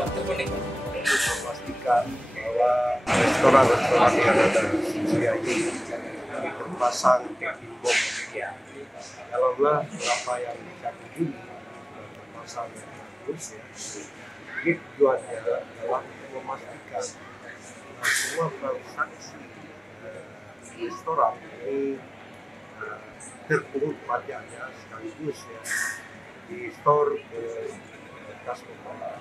untuk memastikan bahwa restoran-restoran yang ada di Suria ini terpasang tembok. Alhamdulillah berapa yang kita kunjungi terpasang yang bagus ya. Jadi tujuannya adalah untuk memastikan semua transaksi restoran ini terpungut pajaknya sekaligus ya di store ke kas pembayaran.